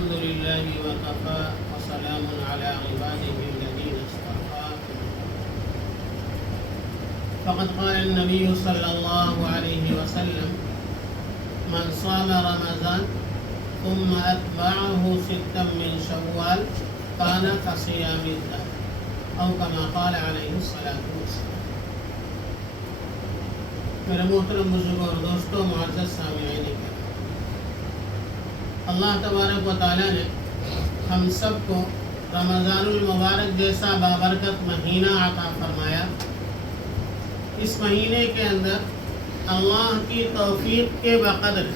الحمد لله وكفى وسلام على عباده الذين اصطفى. فقد قال النبي صلى الله عليه وسلم: من صام رمضان ثم أتبعه ستا من شوال كان كصيام الدهر أو كما قال عليه الصلاة والسلام. میرے محترم بزرگوں اور دوستوں، معزز سامعین کرام، اللہ تبارک و تعالیٰ نے ہم سب کو رمضان المبارک جیسا بابرکت مہینہ عطا فرمایا. اس مہینے کے اندر اللہ کی توفیق کے بقدر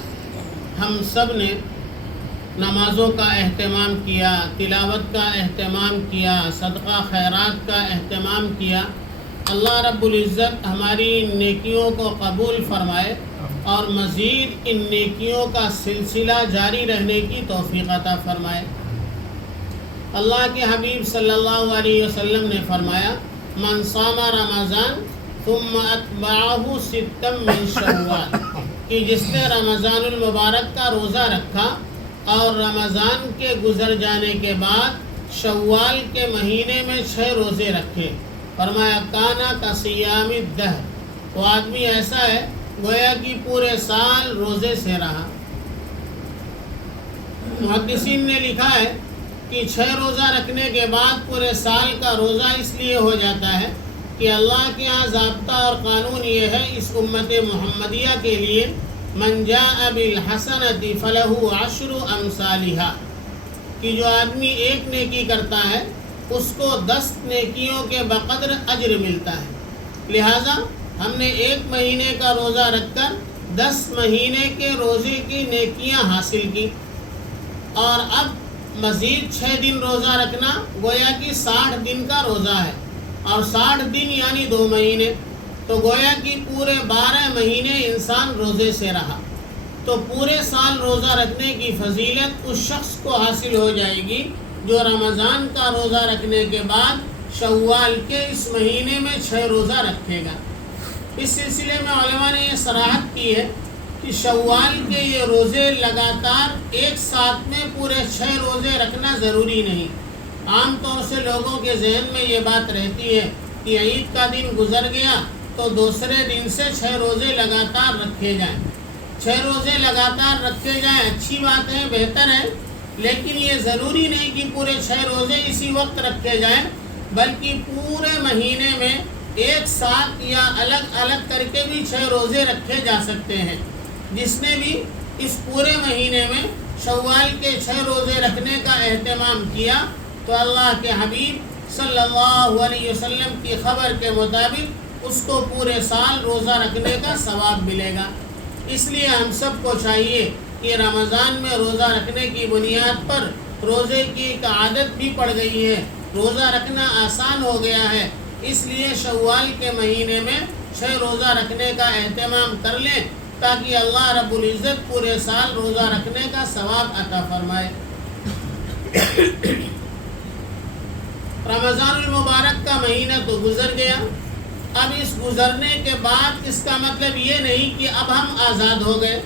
ہم سب نے نمازوں کا اہتمام کیا، تلاوت کا اہتمام کیا، صدقہ خیرات کا اہتمام کیا. اللہ رب العزت ہماری ان نیکیوں کو قبول فرمائے اور مزید ان نیکیوں کا سلسلہ جاری رہنے کی توفیق عطا فرمائے. اللہ کے حبیب صلی اللہ علیہ وسلم نے فرمایا: من صام رمضان ثم اتبعہ ستا من شوال، کہ جس نے رمضان المبارک کا روزہ رکھا اور رمضان کے گزر جانے کے بعد شوال کے مہینے میں 6 روزے رکھے. فرمایا: کانا کا صیام الدہر، وہ آدمی ایسا ہے گویا کہ پورے سال روزے سے رہا. محدثین نے لکھا ہے کہ 6 روزہ رکھنے کے بعد پورے سال کا روزہ اس لیے ہو جاتا ہے کہ اللہ کے یہاں ضابطہ اور قانون یہ ہے اس امت محمدیہ کے لیے: من جاء بالحسنۃ فلہ 10 امثالھا، کہ جو آدمی ایک نیکی کرتا ہے اس کو 10 نیکیوں کے بقدر اجر ملتا ہے. لہٰذا ہم نے 1 مہینے کا روزہ رکھ کر 10 مہینے کے روزے کی نیکیاں حاصل کی، اور اب مزید 6 دن روزہ رکھنا گویا کہ 60 دن کا روزہ ہے، اور 60 دن یعنی 2 مہینے، تو گویا کہ پورے 12 مہینے انسان روزے سے رہا. تو پورے سال روزہ رکھنے کی فضیلت اس شخص کو حاصل ہو جائے گی جو رمضان کا روزہ رکھنے کے بعد شوال کے اس مہینے میں 6 روزہ رکھے گا. اس سلسلے میں علماء نے یہ صراحت کی ہے کہ شوال کے یہ روزے لگاتار ایک ساتھ میں پورے 6 روزے رکھنا ضروری نہیں. عام طور سے لوگوں کے ذہن میں یہ بات رہتی ہے کہ عید کا دن گزر گیا تو دوسرے دن سے 6 روزے لگاتار رکھے جائیں. 6 روزے لگاتار رکھے جائیں، اچھی بات ہے، بہتر ہے، لیکن یہ ضروری نہیں کہ پورے 6 روزے اسی وقت رکھے جائیں، بلکہ پورے مہینے میں ایک ساتھ یا الگ الگ کر کے بھی 6 روزے رکھے جا سکتے ہیں. جس نے بھی اس پورے مہینے میں شوال کے 6 روزے رکھنے کا اہتمام کیا تو اللہ کے حبیب صلی اللہ علیہ وسلم کی خبر کے مطابق اس کو پورے سال روزہ رکھنے کا ثواب ملے گا. اس لیے ہم سب کو چاہیے کہ رمضان میں روزہ رکھنے کی بنیاد پر روزے کی ایک عادت بھی پڑ گئی ہے، روزہ رکھنا آسان ہو گیا ہے، اس لیے شوال کے مہینے میں 6 روزہ رکھنے کا اہتمام کر لیں تاکہ اللہ رب العزت پورے سال روزہ رکھنے کا ثواب عطا فرمائے. رمضان المبارک کا مہینہ تو گزر گیا. اب اس گزرنے کے بعد اس کا مطلب یہ نہیں کہ اب ہم آزاد ہو گئے،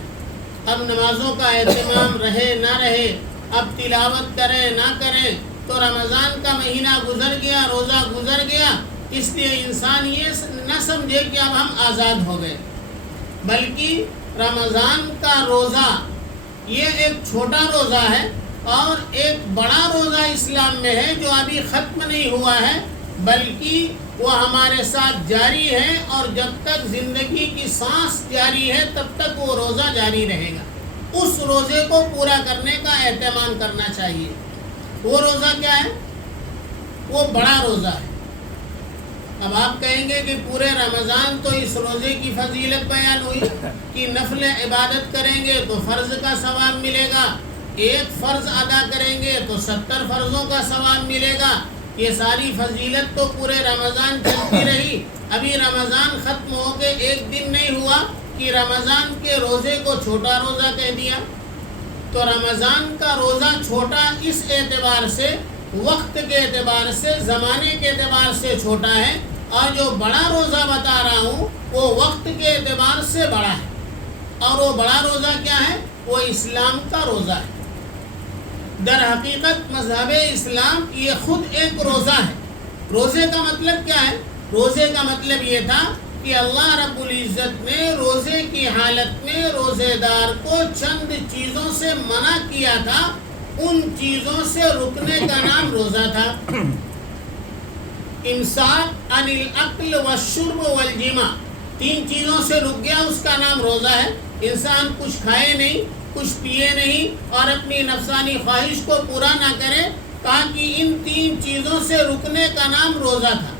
اب نمازوں کا اہتمام رہے نہ رہے، اب تلاوت کریں نہ کریں، تو رمضان کا مہینہ گزر گیا، روزہ گزر گیا، اس لیے انسان یہ نہ سمجھے کہ اب ہم آزاد ہو گئے. بلکہ رمضان کا روزہ یہ ایک چھوٹا روزہ ہے اور ایک بڑا روزہ اسلام میں ہے جو ابھی ختم نہیں ہوا ہے، بلکہ وہ ہمارے ساتھ جاری ہے، اور جب تک زندگی کی سانس جاری ہے تب تک وہ روزہ جاری رہے گا. اس روزے کو پورا کرنے کا اہتمام کرنا چاہیے. وہ روزہ کیا ہے؟ وہ بڑا روزہ ہے. اب آپ کہیں گے کہ پورے رمضان تو اس روزے کی فضیلت بیان ہوئی کہ نفل عبادت کریں گے تو فرض کا ثواب ملے گا، ایک فرض ادا کریں گے تو 70 فرضوں کا ثواب ملے گا. یہ ساری فضیلت تو پورے رمضان چلتی رہی. ابھی رمضان ختم ہو کے ایک دن نہیں ہوا کہ رمضان کے روزے کو چھوٹا روزہ کہہ دیا. تو رمضان کا روزہ چھوٹا اس اعتبار سے، وقت کے اعتبار سے، زمانے کے اعتبار سے چھوٹا ہے، اور جو بڑا روزہ بتا رہا ہوں وہ وقت کے اعتبار سے بڑا ہے. اور وہ بڑا روزہ کیا ہے؟ وہ اسلام کا روزہ ہے. در حقیقت مذہب اسلام یہ خود ایک روزہ ہے. روزے کا مطلب کیا ہے؟ روزے کا مطلب یہ تھا کہ اللہ رب العزت نے روزے کی حالت میں روزے دار کو چند چیزوں سے منع کیا تھا. ان چیزوں سے رکنے کا نام روزہ تھا. امساک عن الاکل والشرب والجماع، 3 چیزوں سے رک گیا، اس کا نام روزہ ہے. انسان کچھ کھائے نہیں، کچھ پیے نہیں اور اپنی نفسانی خواہش کو پورا نہ کرے، تاکہ ان 3 چیزوں سے رکنے کا نام روزہ تھا.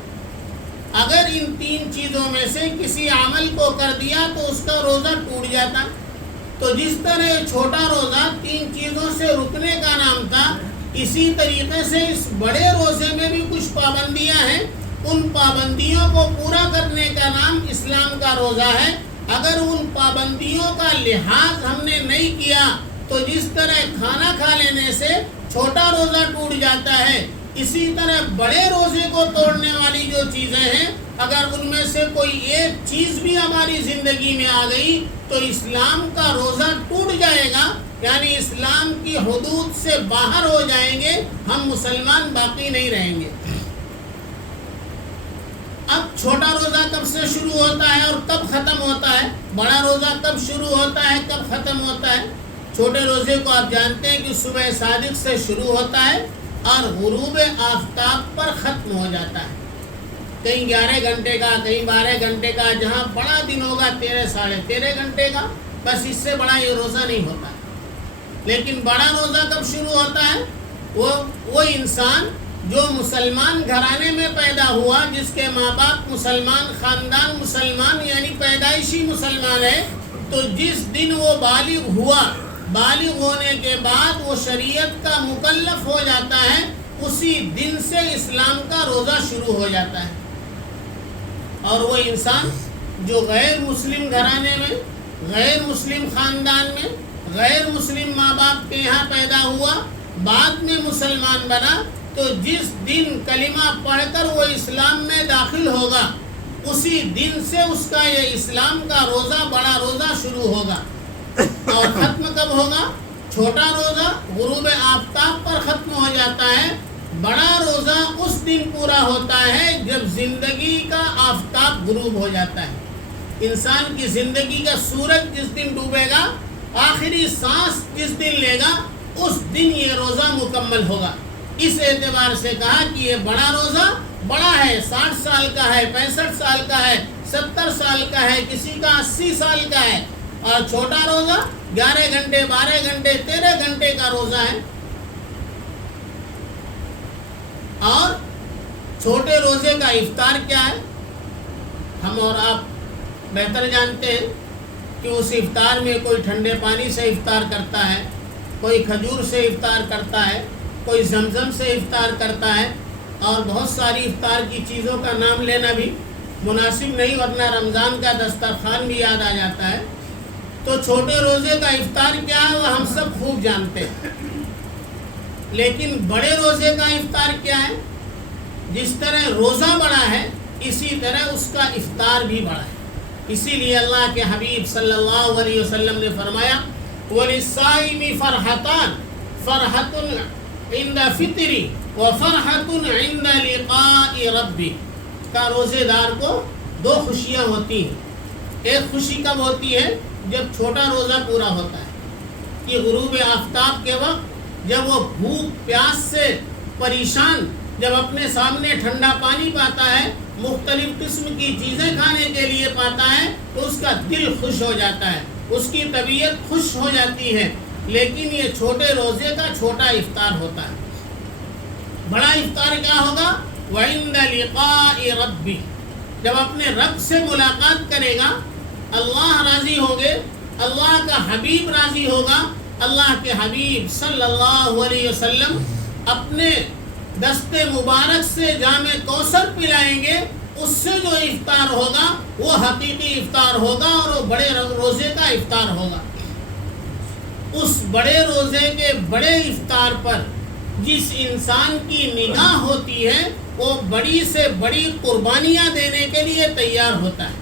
اگر ان 3 چیزوں میں سے کسی عمل کو کر دیا تو اس کا روزہ ٹوٹ جاتا. تو جس طرح چھوٹا روزہ 3 چیزوں سے رکنے کا نام تھا، اسی طریقے سے اس بڑے روزے میں بھی کچھ پابندیاں ہیں. ان پابندیوں کو پورا کرنے کا نام اسلام کا روزہ ہے. اگر ان پابندیوں کا لحاظ ہم نے نہیں کیا تو جس طرح کھانا کھا لینے سے چھوٹا روزہ ٹوٹ جاتا ہے، اسی طرح بڑے روزے کو توڑنے والی جو چیزیں ہیں، اگر ان میں سے کوئی ایک چیز بھی ہماری زندگی میں آ گئی تو اسلام کا روزہ ٹوٹ جائے گا. یعنی اسلام کی حدود سے باہر ہو جائیں گے، ہم مسلمان باقی نہیں رہیں گے. اب چھوٹا روزہ کب سے شروع ہوتا ہے اور کب ختم ہوتا ہے؟ بڑا روزہ کب شروع ہوتا ہے، کب ختم ہوتا ہے؟ چھوٹے روزے کو آپ جانتے ہیں کہ صبح صادق سے شروع ہوتا ہے اور غروب آفتاب پر ختم ہو جاتا ہے. کہیں 11 گھنٹے کا، کہیں 12 گھنٹے کا، جہاں بڑا دن ہوگا 13 ساڑھے 13 گھنٹے کا. بس اس سے بڑا یہ روزہ نہیں ہوتا. لیکن بڑا روزہ کب شروع ہوتا ہے؟ وہ انسان جو مسلمان گھرانے میں پیدا ہوا، جس کے ماں باپ مسلمان، خاندان مسلمان، یعنی پیدائشی مسلمان ہے، تو جس دن وہ بالغ ہوا، بالغ ہونے کے بعد وہ شریعت کا مکلف ہو جاتا ہے، اسی دن سے اسلام کا روزہ شروع ہو جاتا ہے. اور وہ انسان جو غیر مسلم گھرانے میں، غیر مسلم خاندان میں، غیر مسلم ماں باپ کے یہاں پیدا ہوا، بعد میں مسلمان بنا، تو جس دن کلمہ پڑھ کر وہ اسلام میں داخل ہوگا، اسی دن سے اس کا یہ اسلام کا روزہ، بڑا روزہ شروع ہوگا. اور ختم کب ہوگا؟ چھوٹا روزہ غروب آفتاب پر ختم ہو جاتا ہے. بڑا روزہ اس دن پورا ہوتا ہے جب زندگی کا آفتاب غروب ہو جاتا ہے. انسان کی زندگی کا سورج جس دن ڈوبے گا، آخری سانس جس دن لے گا، اس دن یہ روزہ مکمل ہوگا. اس اعتبار سے کہا کہ یہ بڑا روزہ بڑا ہے، 60 سال کا ہے، 65 سال کا ہے، 70 سال کا ہے، کسی کا 80 سال کا ہے. اور چھوٹا روزہ 11 گھنٹے، 12 گھنٹے، 13 گھنٹے کا روزہ ہے. اور چھوٹے روزے کا افطار کیا ہے؟ ہم اور آپ بہتر جانتے ہیں کہ اس افطار میں کوئی ٹھنڈے پانی سے افطار کرتا ہے، کوئی کھجور سے افطار کرتا ہے، کوئی زمزم سے افطار کرتا ہے، اور بہت ساری افطار کی چیزوں کا نام لینا بھی مناسب نہیں، ورنہ رمضان کا دسترخوان بھی یاد آ جاتا ہے. تو چھوٹے روزے کا افطار کیا ہے وہ ہم سب خوب جانتے ہیں. لیکن بڑے روزے کا افطار کیا ہے؟ جس طرح روزہ بڑا ہے، اسی طرح اس کا افطار بھی بڑا ہے. اسی لیے اللہ کے حبیب صلی اللہ علیہ وسلم نے فرمایا وَلِلصَّائِمِ فَرْحَتَانِ فَرْحَةٌ عِنْدَ فِطْرِهِ وَفَرْحَةٌ عِنْدَ لِقَاءِ رَبِّهِ. کا روزے دار کو 2 خوشیاں ہوتی ہیں. ایک خوشی کب ہوتی ہے؟ جب چھوٹا روزہ پورا ہوتا ہے، کہ غروب آفتاب کے وقت جب وہ بھوک پیاس سے پریشان، جب اپنے سامنے ٹھنڈا پانی پاتا ہے، مختلف قسم کی چیزیں کھانے کے لیے پاتا ہے، تو اس کا دل خوش ہو جاتا ہے، اس کی طبیعت خوش ہو جاتی ہے. لیکن یہ چھوٹے روزے کا چھوٹا افطار ہوتا ہے. بڑا افطار کیا ہوگا؟ وَعِنْدَ لِقَاءِ رَبِّهِ. جب اپنے رب سے ملاقات کرے گا، اللہ راضی ہوں گے، اللہ کا حبیب راضی ہوگا. اللہ کے حبیب صلی اللہ علیہ وسلم اپنے دست مبارک سے جام کوثر پلائیں گے. اس سے جو افطار ہوگا وہ حقیقی افطار ہوگا اور وہ بڑے روزے کا افطار ہوگا. اس بڑے روزے کے بڑے افطار پر جس انسان کی نگاہ ہوتی ہے، وہ بڑی سے بڑی قربانیاں دینے کے لیے تیار ہوتا ہے.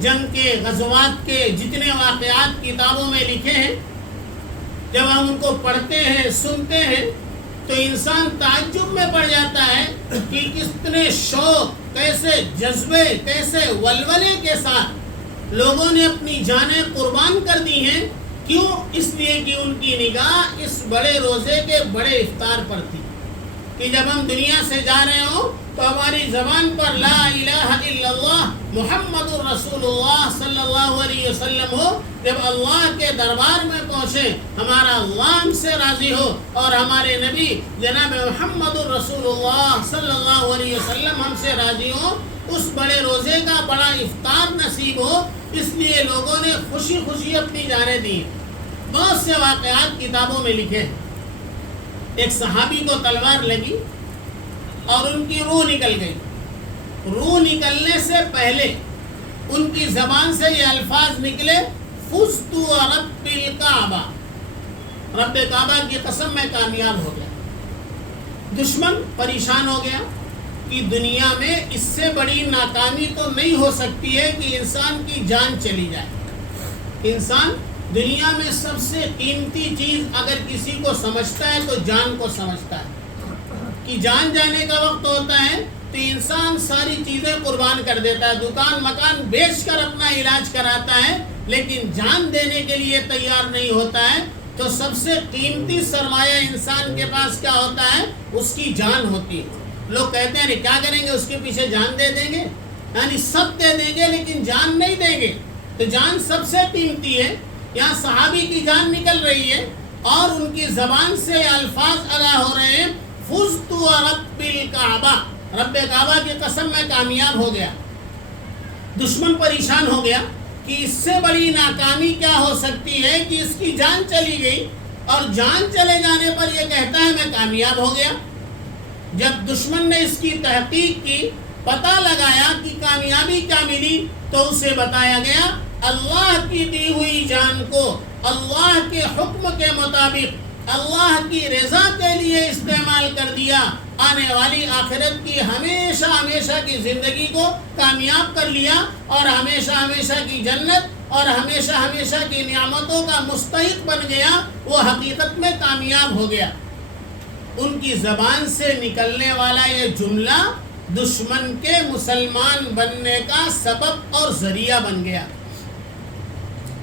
جنگ کے، غزوات کے جتنے واقعات کتابوں میں لکھے ہیں، جب ہم ان کو پڑھتے ہیں سنتے ہیں تو انسان تعجب میں پڑ جاتا ہے کہ کتنے شوق، کیسے جذبے، کیسے ولولے کے ساتھ لوگوں نے اپنی جانیں قربان کر دی ہیں. کیوں؟ اس لیے کہ ان کی نگاہ اس بڑے روزے کے بڑے افطار پر تھی کہ جب ہم دنیا سے جا رہے ہوں تو ہماری زبان پر لا الہ الا اللہ محمد الرسول اللہ صلی اللہ علیہ وسلم ہو. جب اللہ کے دربار میں پہنچے ہمارا اللہ ہم سے راضی ہو اور ہمارے نبی جناب محمد الرسول اللہ صلی اللہ علیہ وسلم ہم سے راضی ہو، اس بڑے روزے کا بڑا افطار نصیب ہو. اس لیے لوگوں نے خوشی خوشی اپنی جانیں دی. بہت سے واقعات کتابوں میں لکھے ہیں. ایک صحابی کو تلوار لگی اور ان کی روح نکل گئی. روح نکلنے سے پہلے ان کی زبان سے یہ الفاظ نکلے، فزت رب الکعبہ، رب کعبہ کی قسم میں کامیاب ہو گیا. دشمن پریشان ہو گیا کہ دنیا میں اس سے بڑی ناکامی تو نہیں ہو سکتی ہے کہ انسان کی جان چلی جائے. انسان دنیا میں سب سے قیمتی چیز اگر کسی کو سمجھتا ہے تو جان کو سمجھتا ہے کہ جان جانے کا وقت ہوتا ہے تو انسان ساری چیزیں قربان کر دیتا ہے، دکان مکان بیچ کر اپنا علاج کراتا ہے، لیکن جان دینے کے لیے تیار نہیں ہوتا ہے. تو سب سے قیمتی سرمایہ انسان کے پاس کیا ہوتا ہے؟ اس کی جان ہوتی ہے. لوگ کہتے ہیں کیا کریں گے، اس کے پیچھے جان دے دیں گے، یعنی سب دے دیں گے لیکن جان نہیں دیں گے. تو جان سب سے قیمتی ہے. یہاں صحابی کی جان نکل رہی ہے اور ان کی زبان سے الفاظ ادا ہو رہے ہیں، فزت رب الکعبہ، رب کعبہ کی قسم میں کامیاب ہو گیا. دشمن پریشان ہو گیا کہ اس سے بڑی ناکامی کیا ہو سکتی ہے کہ اس کی جان چلی گئی اور جان چلے جانے پر یہ کہتا ہے میں کامیاب ہو گیا. جب دشمن نے اس کی تحقیق کی، پتہ لگایا کہ کامیابی کیا ملی، تو اسے بتایا گیا اللہ کی دی ہوئی جان کو اللہ کے حکم کے مطابق اللہ کی رضا کے لیے استعمال کر دیا، آنے والی آخرت کی ہمیشہ ہمیشہ کی زندگی کو کامیاب کر لیا اور ہمیشہ ہمیشہ کی جنت اور ہمیشہ ہمیشہ کی نعمتوں کا مستحق بن گیا. وہ حقیقت میں کامیاب ہو گیا. ان کی زبان سے نکلنے والا یہ جملہ دشمن کے مسلمان بننے کا سبب اور ذریعہ بن گیا.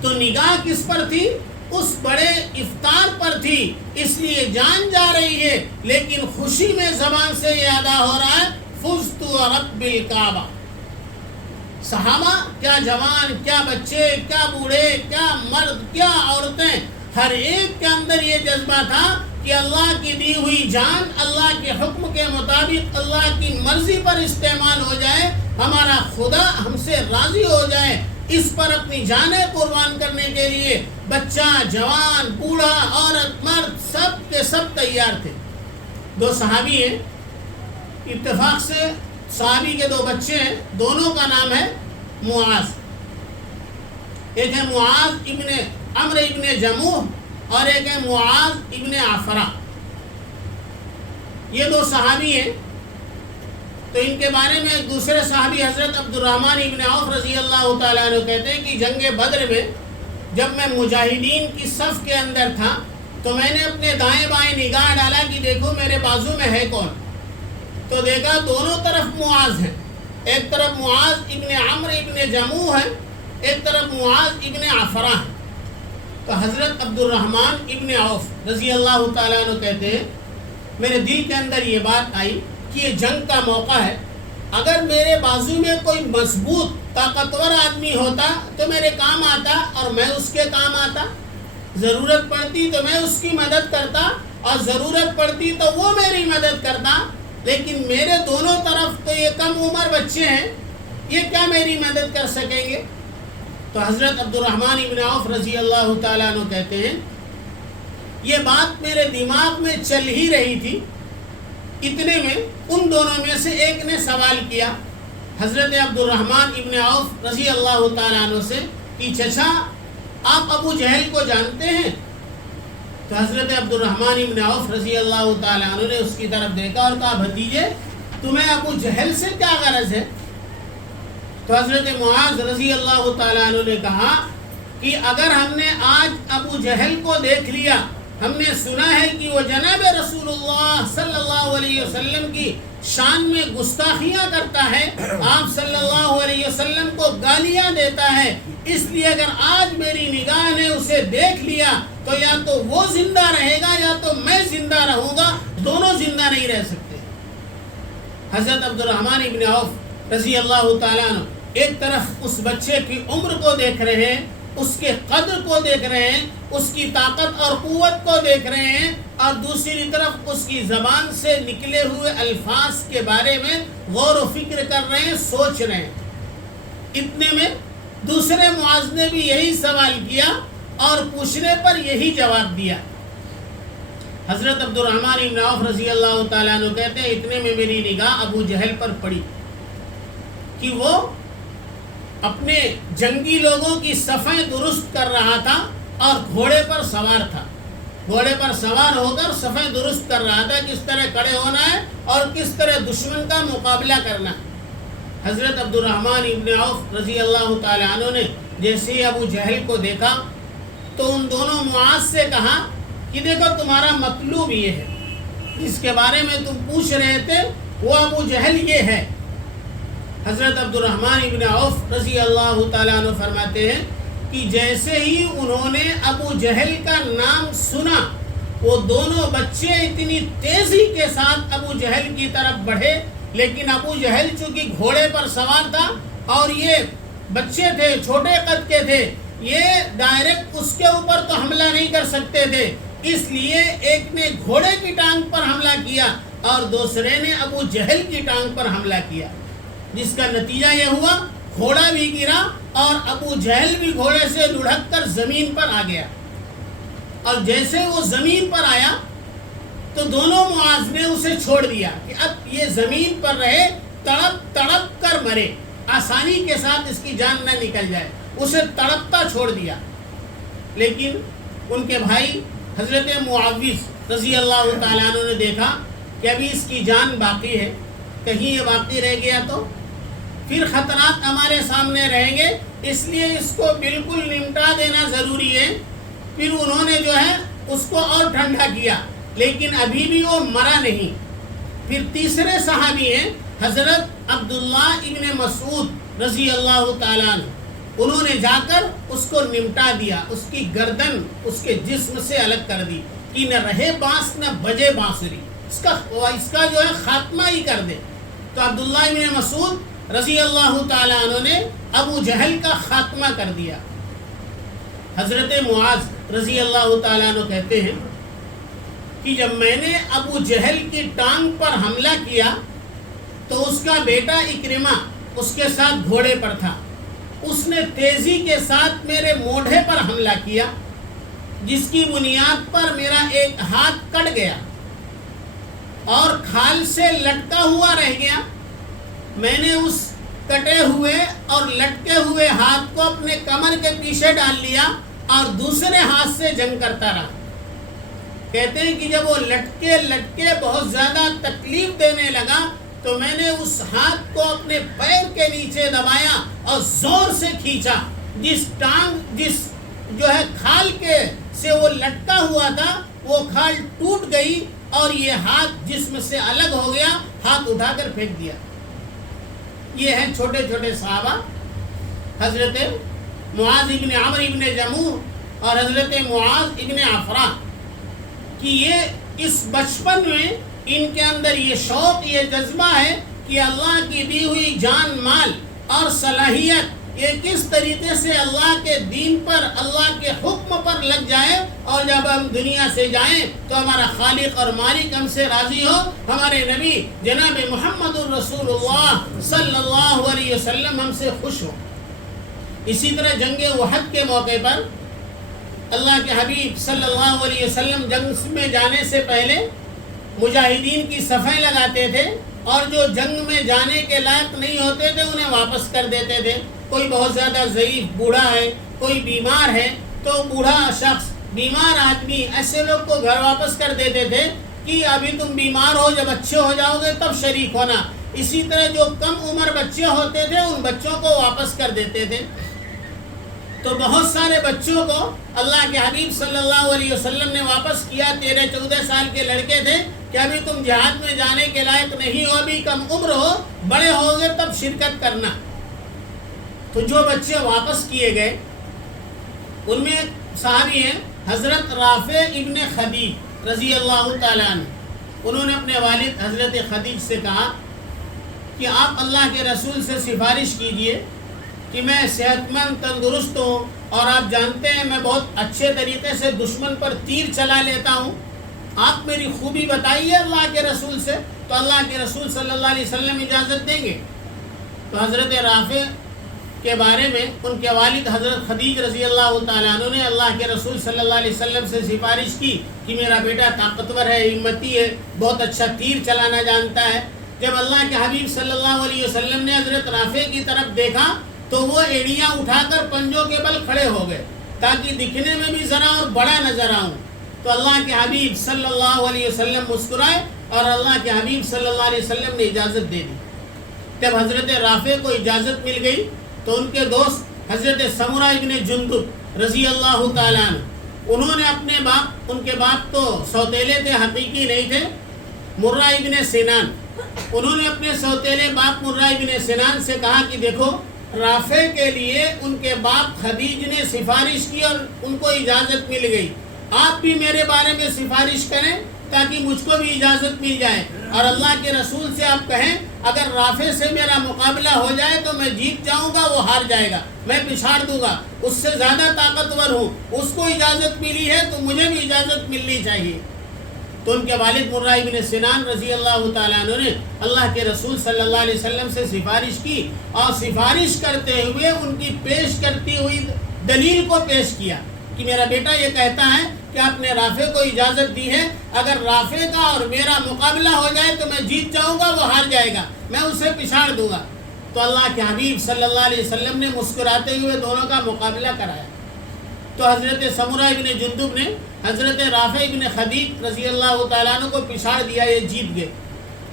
تو نگاہ کس پر تھی؟ اس بڑے افطار پر تھی. اس لیے جان جا رہی ہے لیکن خوشی میں زبان سے یہ ادا ہو رہا ہے، فزت رب الکعبہ. صحابہ کیا جوان، کیا بچے، کیا بوڑھے، کیا مرد، کیا عورتیں، ہر ایک کے اندر یہ جذبہ تھا کہ اللہ کی دی ہوئی جان اللہ کے حکم کے مطابق اللہ کی مرضی پر استعمال ہو جائے، ہمارا خدا ہم سے راضی ہو جائے. اس پر اپنی جانیں قربان کرنے کے لیے بچہ، جوان، بوڑھا، عورت، مرد سب کے سب تیار تھے. دو صحابی ہیں، اتفاق سے صحابی کے دو بچے ہیں، دونوں کا نام ہے معاذ. ایک ہے معاذ ابن عمرو ابن جموح اور ایک ہے معاذ ابن عفرہ. یہ دو صحابی ہیں. تو ان کے بارے میں ایک دوسرے صحابی حضرت عبد الرحمن ابن عوف رضی اللہ تعالیٰ عنہ کہتے ہیں کہ جنگ بدر میں جب میں مجاہدین کی صف کے اندر تھا تو میں نے اپنے دائیں بائیں نگاہ ڈالا کہ دیکھو میرے بازو میں ہے کون. تو دیکھا دونوں طرف معاذ ہیں. ایک طرف معاذ ابن عمرو ابن جموح ہے، ایک طرف معاذ ابن عفرہ ہے. تو حضرت عبد الرحمن ابن عوف رضی اللہ تعالیٰ عنہ کہتے ہیں میرے دل کے اندر یہ بات آئی کہ یہ جنگ کا موقع ہے، اگر میرے بازو میں کوئی مضبوط طاقتور آدمی ہوتا تو میرے کام آتا اور میں اس کے کام آتا. ضرورت پڑتی تو میں اس کی مدد کرتا اور ضرورت پڑتی تو وہ میری مدد کرتا. لیکن میرے دونوں طرف تو یہ کم عمر بچے ہیں، یہ کیا میری مدد کر سکیں گے. تو حضرت عبد الرحمن ابن عوف رضی اللہ تعالیٰ عنہ کہتے ہیں یہ بات میرے دماغ میں چل ہی رہی تھی. اتنے میں ان دونوں میں سے ایک نے سوال کیا حضرت عبد الرحمن ابن عوف رضی اللہ تعالیٰ عنہ سے کہ چچا آپ ابو جہل کو جانتے ہیں؟ تو حضرت عبد الرحمن ابن عوف رضی اللہ تعالیٰ عنہ نے اس کی طرف دیکھا اور کہا بھتیجے تمہیں ابو جہل سے کیا غرض ہے؟ تو حضرت معاذ رضی اللہ تعالیٰ عنہ نے کہا کہ اگر ہم نے آج ابو جہل کو دیکھ لیا، ہم نے سنا ہے کہ وہ جناب رسول اللہ صلی اللہ علیہ وسلم کی شان میں گستاخیاں کرتا ہے، آپ صلی اللہ علیہ وسلم کو گالیاں دیتا ہے، اس لیے اگر آج میری نگاہ نے اسے دیکھ لیا تو یا تو وہ زندہ رہے گا یا تو میں زندہ رہوں گا، دونوں زندہ نہیں رہ سکتے۔ حضرت عبد الرحمن ابن عوف رضی اللہ تعالیٰ عنہ ایک طرف اس بچے کی عمر کو دیکھ رہے ہیں، اس کے قدر کو دیکھ رہے ہیں، اس کی طاقت اور قوت کو دیکھ رہے ہیں، اور دوسری طرف اس کی زبان سے نکلے ہوئے الفاظ کے بارے میں غور و فکر کر رہے ہیں، سوچ رہے ہیں۔ اتنے میں دوسرے معاذ نے بھی یہی سوال کیا اور پوچھنے پر یہی جواب دیا۔ حضرت عبد الرحمن ابن عوف رضی اللہ تعالیٰ عنہ کہتے ہیں اتنے میں میری نگاہ ابو جہل پر پڑی کہ وہ اپنے جنگی لوگوں کی صفیں درست کر رہا تھا اور گھوڑے پر سوار تھا، گھوڑے پر سوار ہو کر صفیں درست کر رہا تھا، کس طرح کھڑے ہونا ہے اور کس طرح دشمن کا مقابلہ کرنا ہے۔ حضرت عبد الرحمن ابن عوف رضی اللہ تعالیٰ عنہ نے جیسے ہی ابو جہل کو دیکھا تو ان دونوں معاذ سے کہا کہ دیکھو تمہارا مطلوب یہ ہے، جس کے بارے میں تم پوچھ رہے تھے وہ ابو جہل یہ ہے۔ حضرت عبد الرحمن ابن عوف رضی اللہ تعالیٰ عنہ فرماتے ہیں کہ جیسے ہی انہوں نے ابو جہل کا نام سنا، وہ دونوں بچے اتنی تیزی کے ساتھ ابو جہل کی طرف بڑھے، لیکن ابو جہل چونکہ گھوڑے پر سوار تھا اور یہ بچے تھے، چھوٹے قد کے تھے، یہ ڈائریکٹ اس کے اوپر تو حملہ نہیں کر سکتے تھے، اس لیے ایک نے گھوڑے کی ٹانگ پر حملہ کیا اور دوسرے نے ابو جہل کی ٹانگ پر حملہ کیا، جس کا نتیجہ یہ ہوا گھوڑا بھی گرا اور ابو جہل بھی گھوڑے سے لڑھک کر زمین پر آ گیا۔ اور جیسے وہ زمین پر آیا تو دونوں معاذ نے اسے چھوڑ دیا کہ اب یہ زمین پر رہے، تڑپ تڑپ کر مرے، آسانی کے ساتھ اس کی جان نہ نکل جائے، اسے تڑپتا چھوڑ دیا۔ لیکن ان کے بھائی حضرت معاوض رضی اللہ تعالیٰ عنہ نے دیکھا کہ ابھی اس کی جان باقی ہے، کہیں یہ باقی رہ گیا تو پھر خطرات ہمارے سامنے رہیں گے، اس لیے اس کو بالکل نمٹا دینا ضروری ہے۔ پھر انہوں نے جو ہے اس کو اور ٹھنڈا کیا، لیکن ابھی بھی وہ مرا نہیں۔ پھر تیسرے صحابی ہیں حضرت عبداللہ ابن مسعود رضی اللہ تعالیٰ عنہ، انہوں نے جا کر اس کو نمٹا دیا، اس کی گردن اس کے جسم سے الگ کر دی کہ نہ رہے بانس نہ بجے بانسری، اس کا جو ہے خاتمہ ہی کر دے۔ تو عبداللہ ابن مسعود رضی اللہ تعالیٰ عنہ نے ابو جہل کا خاتمہ کر دیا۔ حضرت معاذ رضی اللہ تعالیٰ عنہ کہتے ہیں کہ جب میں نے ابو جہل کی ٹانگ پر حملہ کیا تو اس کا بیٹا اکرمہ اس کے ساتھ گھوڑے پر تھا، اس نے تیزی کے ساتھ میرے موڈھے پر حملہ کیا، جس کی بنیاد پر میرا ایک ہاتھ کٹ گیا اور کھال سے لٹکا ہوا رہ گیا۔ میں نے اس کٹے ہوئے اور لٹکے ہوئے ہاتھ کو اپنے کمر کے پیچھے ڈال لیا اور دوسرے ہاتھ سے جنگ کرتا رہا۔ کہتے ہیں کہ جب وہ لٹکے لٹکے بہت زیادہ تکلیف دینے لگا تو میں نے اس ہاتھ کو اپنے پیر کے نیچے دبایا اور زور سے کھینچا، جس جو ہے کھال کے سے وہ لٹکا ہوا تھا وہ کھال ٹوٹ گئی اور یہ ہاتھ جسم سے الگ ہو گیا، ہاتھ اٹھا کر پھینک دیا۔ یہ ہیں چھوٹے چھوٹے صحابہ، حضرت معاذ ابن عمرو ابن جموح اور حضرت معاذ ابن عفراء کہ یہ اس بچپن میں ان کے اندر یہ شوق، یہ جذبہ ہے کہ اللہ کی دی ہوئی جان مال اور صلاحیت یہ کس طریقے سے اللہ کے دین پر، اللہ کے حکم پر لگ جائے، اور جب ہم دنیا سے جائیں تو ہمارا خالق اور مالک ہم سے راضی ہو، ہمارے نبی جناب محمد الرسول اللہ صلی اللہ علیہ وسلم ہم سے خوش ہو۔ اسی طرح جنگ احد کے موقع پر اللہ کے حبیب صلی اللہ علیہ وسلم جنگ میں جانے سے پہلے مجاہدین کی صفیں لگاتے تھے، اور جو جنگ میں جانے کے لائق نہیں ہوتے تھے انہیں واپس کر دیتے تھے۔ کوئی بہت زیادہ ضعیف بوڑھا ہے، کوئی بیمار ہے تو بوڑھا شخص، بیمار آدمی، ایسے لوگ کو گھر واپس کر دیتے تھے کہ ابھی تم بیمار ہو، جب اچھے ہو جاؤ گے تب شریک ہونا۔ اسی طرح جو کم عمر بچے ہوتے تھے ان بچوں کو واپس کر دیتے تھے۔ تو بہت سارے بچوں کو اللہ کے حبیب صلی اللہ علیہ وسلم نے واپس کیا. 13-14 سال کے لڑکے تھے کہ ابھی تم جہاد میں جانے کے لائق نہیں ہو, ابھی کم عمر ہو, بڑے ہو گے تب شرکت کرنا. تو جو بچے واپس کیے گئے ان میں صحابی ہیں حضرت رافع ابن خدیج رضی اللہ تعالیٰ عنہ. انہوں نے اپنے والد حضرت خدیج سے کہا کہ آپ اللہ کے رسول سے سفارش کیجئے کہ میں صحت مند تندرست ہوں, اور آپ جانتے ہیں میں بہت اچھے طریقے سے دشمن پر تیر چلا لیتا ہوں, آپ میری خوبی بتائیے اللہ کے رسول سے, تو اللہ کے رسول صلی اللہ علیہ وسلم اجازت دیں گے. تو حضرت رافع کے بارے میں ان کے والد حضرت خدیج رضی اللہ تعالیٰ عنہ نے اللہ کے رسول صلی اللہ علیہ وسلم سے سفارش کی کہ میرا بیٹا طاقتور ہے, ہمتی ہے, بہت اچھا تیر چلانا جانتا ہے. جب اللہ کے حبیب صلی اللہ علیہ وسلم نے حضرت رافع کی طرف دیکھا تو وہ ایڑیاں اٹھا کر پنجوں کے بل کھڑے ہو گئے تاکہ دکھنے میں بھی ذرا اور بڑا نظر آؤں. تو اللہ کے حبیب صلی اللہ علیہ وسلم مسکرائے اور اللہ کے حبیب صلی اللہ علیہ وسلم نے اجازت دے دی. جب حضرت رافع کو اجازت مل گئی تو ان کے دوست حضرت سمرہ ابن جندب رضی اللہ تعالیٰ عنہ, انہوں نے اپنے باپ, ان کے باپ تو سوتیلے تھے, حقیقی نہیں تھے, مرہ ابن سنان, انہوں نے اپنے سوتیلے باپ مرہ ابن سنان سے کہا کہ دیکھو رافع کے لیے ان کے باپ خدیج نے سفارش کی اور ان کو اجازت مل گئی, آپ بھی میرے بارے میں سفارش کریں تاکہ مجھ کو بھی اجازت مل جائے, اور اللہ کے رسول سے آپ کہیں اگر رافع سے میرا مقابلہ ہو جائے تو میں جیت جاؤں گا, وہ ہار جائے گا, میں پچھاڑ دوں گا, اس سے زیادہ طاقتور ہوں, اس کو اجازت ملی ہے تو مجھے بھی اجازت ملنی چاہیے. تو ان کے والد مرہ ابن سنان رضی اللہ تعالیٰ عنہ نے اللہ کے رسول صلی اللہ علیہ وسلم سے سفارش کی, اور سفارش کرتے ہوئے ان کی پیش کرتی ہوئی دلیل کو پیش کیا کہ میرا بیٹا یہ کہتا ہے کہ آپ نے رافع کو اجازت دی ہے, اگر رافع کا اور میرا مقابلہ ہو جائے تو میں جیت جاؤں گا, وہ ہار جائے گا, میں اسے پچھاڑ دوں گا. تو اللہ کے حبیب صلی اللہ علیہ وسلم نے مسکراتے ہوئے دونوں کا مقابلہ کرایا. تو حضرت سمرہ ابن جندب نے حضرت رافع ابن خدیج رضی اللہ تعالیٰ عنہ کو پچھاڑ دیا, یہ جیت گئے.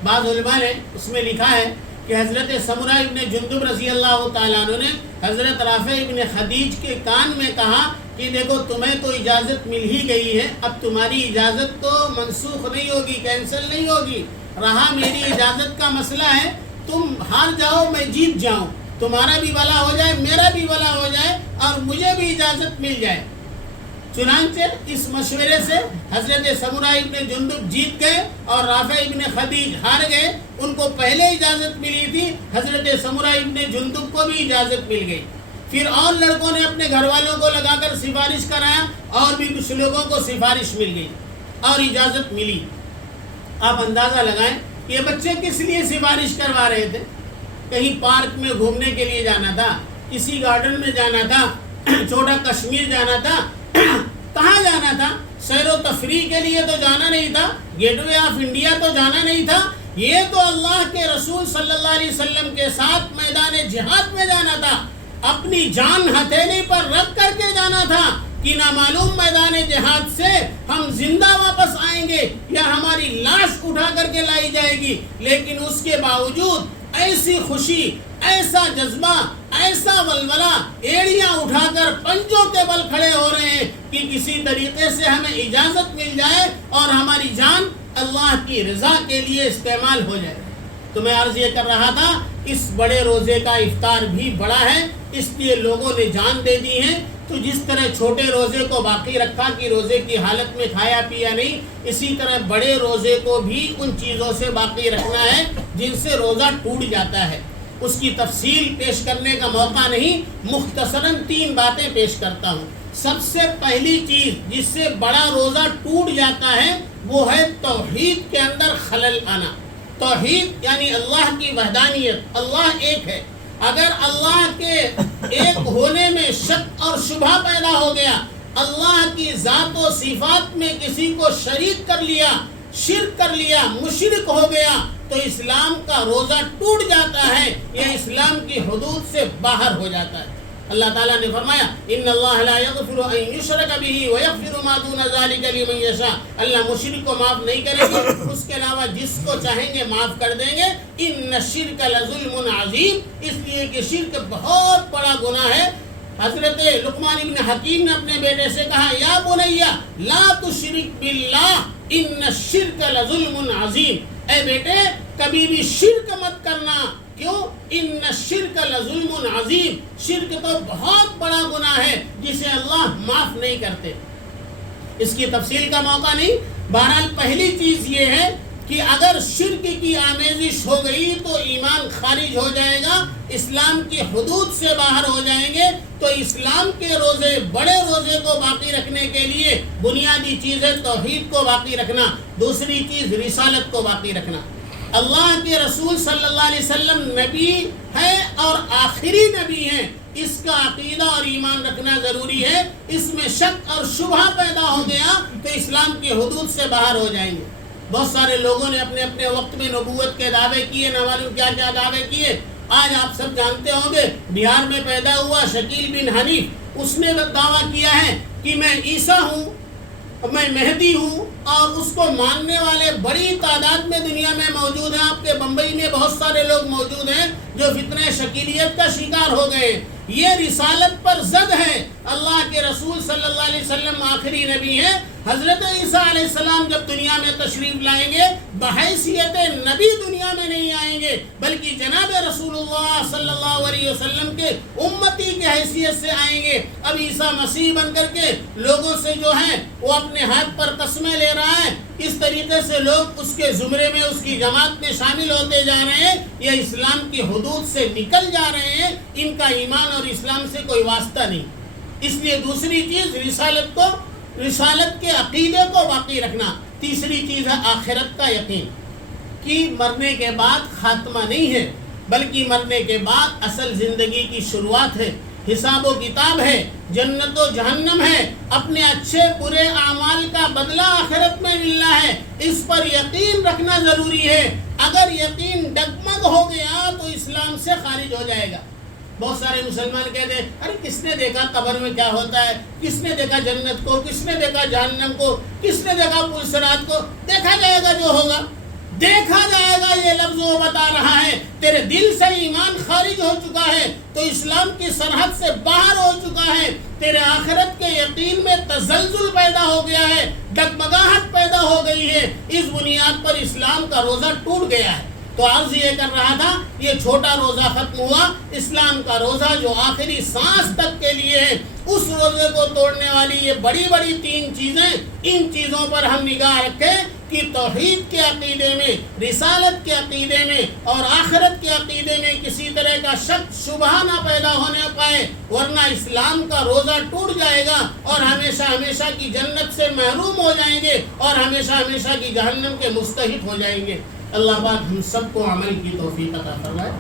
بعض علماء نے اس میں لکھا ہے کہ حضرت سمرہ ابن جندب رضی اللہ تعالیٰ عنہ نے حضرت رافع ابن خدیج کے کان میں کہا کہ دیکھو تمہیں تو اجازت مل ہی گئی ہے, اب تمہاری اجازت تو منسوخ نہیں ہوگی, کینسل نہیں ہوگی, رہا میری اجازت کا مسئلہ ہے, تم ہار جاؤ میں جیت جاؤں, تمہارا بھی بھلا ہو جائے میرا بھی بھلا ہو جائے اور مجھے بھی اجازت مل جائے. چنانچہ اس مشورے سے حضرت سمرہ ابن جندب جیت گئے اور رافع ابن خدیج ہار گئے. ان کو پہلے اجازت ملی تھی, حضرت سمرہ ابن جندب کو بھی اجازت مل گئی. پھر اور لڑکوں نے اپنے گھر والوں کو لگا کر سفارش کرایا, اور بھی کچھ لوگوں کو سفارش مل گئی اور اجازت ملی. آپ اندازہ لگائیں کہ یہ بچے کس لیے سفارش کروا رہے تھے. کہیں پارک میں گھومنے کے لیے جانا تھا, کسی گارڈن میں جانا تھا, چھوٹا کشمیر جانا تھا, کہاں جانا تھا, سیر و تفریح کے لیے تو جانا نہیں تھا, گیٹ وے آف انڈیا تو جانا نہیں تھا, یہ تو اللہ کے رسول صلی اللہ علیہ وسلم کے ساتھ میدان جہاد میں جانا تھا, اپنی جان ہتھیلی پر رکھ کر کے جانا تھا کہ نامعلوم میدان جہاد سے ہم زندہ واپس آئیں گے یا ہماری لاش اٹھا کر کے لائی جائے گی. لیکن اس کے باوجود ایسی خوشی, ایسا جذبہ, ایسا ولولہ, ایڑیاں اٹھا کر پنجوں کے بل کھڑے ہو رہے ہیں کہ کسی طریقے سے ہمیں اجازت مل جائے اور ہماری جان اللہ کی رضا کے لیے استعمال ہو جائے. تو میں عرض یہ کر رہا تھا, اس بڑے روزے کا افطار بھی بڑا ہے, اس لیے لوگوں نے جان دے دی ہے. تو جس طرح چھوٹے روزے کو باقی رکھا کہ روزے کی حالت میں کھایا پیا نہیں, اسی طرح بڑے روزے کو بھی ان چیزوں سے باقی رکھنا ہے جن سے روزہ ٹوٹ جاتا ہے. اس کی تفصیل پیش کرنے کا موقع نہیں, مختصراً 3 باتیں پیش کرتا ہوں. سب سے پہلی چیز جس سے بڑا روزہ ٹوٹ جاتا ہے وہ ہے توحید کے اندر خلل آنا. توحید یعنی اللہ کی وحدانیت, اللہ ایک ہے. اگر اللہ کے ایک ہونے میں شک اور شبہ پیدا ہو گیا, اللہ کی ذات و صفات میں کسی کو شریک کر لیا, شرک کر لیا, مشرک ہو گیا, تو اسلام کا روزہ ٹوٹ جاتا ہے, یہ اسلام کی حدود سے باہر ہو جاتا ہے. اللہ تعالیٰ نے فرمایا ان اللہ لا یغفر ان یشرک بہ ویغفر ما دون ذلک لمن یشاء. اللہ مشرک کو معاف نہیں کرے گا, اس کے علاوہ جس کو چاہیں گے معاف کر دیں گے. ان الشرک لظلم عظیم, اس لیے کہ شرک بہت بڑا گناہ ہے. حضرت لقمان ابن حکیم نے اپنے بیٹے سے کہا یا بنیا لا تشرک باللہ ان الشرک لظلم عظیم، اے بیٹے کبھی بھی شرک مت کرنا، کیوں؟ ان الشرک لظلم عظیم، شرک تو بہت بڑا گناہ ہے جسے اللہ معاف نہیں کرتے۔ اس کی تفصیل کا موقع نہیں، بہرحال پہلی چیز یہ ہے کہ اگر شرک کی آمیزش ہو گئی تو ایمان خارج ہو جائے گا، اسلام کی حدود سے باہر ہو جائیں گے۔ تو اسلام کے روزے، بڑے روزے کو باقی رکھنے کے لیے بنیادی چیز ہے توحید کو باقی رکھنا، دوسری چیز رسالت کو باقی رکھنا۔ اللہ کے رسول صلی اللہ علیہ وسلم نبی ہے اور آخری نبی ہیں، اس کا عقیدہ اور ایمان رکھنا ضروری ہے۔ اس میں شک اور شبہ پیدا ہو گیا تو اسلام کی حدود سے باہر ہو جائیں گے۔ بہت سارے لوگوں نے اپنے اپنے وقت میں نبوت کے دعوے کیے، نہ معلوم کیا کیا دعوے کیے۔ آج آپ سب جانتے ہوں گے بہار میں پیدا ہوا شکیل بن حنیف، اس نے دعویٰ کیا ہے کہ میں عیسیٰ ہوں، میں مہدی ہوں، اور اس کو ماننے والے بڑی تعداد میں دنیا میں موجود ہیں۔ آپ کے بمبئی میں بہت سارے لوگ موجود ہیں جو فتنہ شکیلیت کا شکار ہو گئے۔ یہ رسالت پر زد ہے۔ اللہ کے رسول صلی اللہ علیہ وسلم آخری نبی ہیں۔ حضرت عیسیٰ علیہ السلام جب دنیا میں تشریف لائیں گے بحیثیت نبی دنیا میں نہیں آئیں گے، بلکہ جناب رسول اللہ صلی اللہ علیہ وسلم کے امتی کی حیثیت سے آئیں گے۔ اب عیسیٰ مسیح بن کر کے لوگوں سے جو ہے وہ اپنے ہاتھ پر قسمیں لے رہا ہے، اس طریقے سے لوگ اس کے زمرے میں، اس کی جماعت میں شامل ہوتے جا رہے ہیں، یہ اسلام کی حدود سے نکل جا رہے ہیں، ان کا ایمان اور اسلام سے کوئی واسطہ نہیں۔ اس لیے دوسری چیز رسالت کے عقیدے کو باقی رکھنا۔ تیسری چیز ہے آخرت کا یقین، کہ مرنے کے بعد خاتمہ نہیں ہے، بلکہ مرنے کے بعد اصل زندگی کی شروعات ہے، حساب و کتاب ہے، جنت و جہنم ہے، اپنے اچھے برے اعمال کا بدلہ آخرت میں ملنا ہے۔ اس پر یقین رکھنا ضروری ہے۔ اگر یقین ڈگمگ ہو گیا تو اسلام سے خارج ہو جائے گا۔ بہت سارے مسلمان کہتے ہیں ارے کس نے دیکھا قبر میں کیا ہوتا ہے، کس نے دیکھا جنت کو، کس نے دیکھا جہنم کو، کس نے دیکھا پلسرات کو؟ دیکھا جائے گا جو ہوگا، دیکھا جائے گا، یہ لفظ وہ بتا رہا ہے۔ تیرے دل سے ایمان خارج ہو چکا ہے تو اسلام کی سرحد سے باہر ہو چکا ہے، تیرے آخرت کے یقین میں تزلزل پیدا ہو گیا ہے، ڈگمگاہٹ پیدا ہو گئی ہے، اس بنیاد پر اسلام کا روزہ ٹوٹ گیا ہے۔ تو عرض یہ کر رہا تھا، یہ چھوٹا روزہ ختم ہوا، اسلام کا روزہ جو آخری سانس تک کے لیے ہے، اس روزے کو توڑنے والی یہ بڑی بڑی تین چیزیں، ان چیزوں پر ہم نگاہ رکھیں کہ توحید کے عقیدے میں، رسالت کے عقیدے میں اور آخرت کے عقیدے میں کسی طرح کا شک شبہ نہ پیدا ہونے پائے، ورنہ اسلام کا روزہ ٹوٹ جائے گا اور ہمیشہ ہمیشہ کی جنت سے محروم ہو جائیں گے اور ہمیشہ ہمیشہ کی جہنم کے مستحق ہو جائیں گے۔ اللہ پاک ہم سب کو عمل کی توفیق عطا فرمائے۔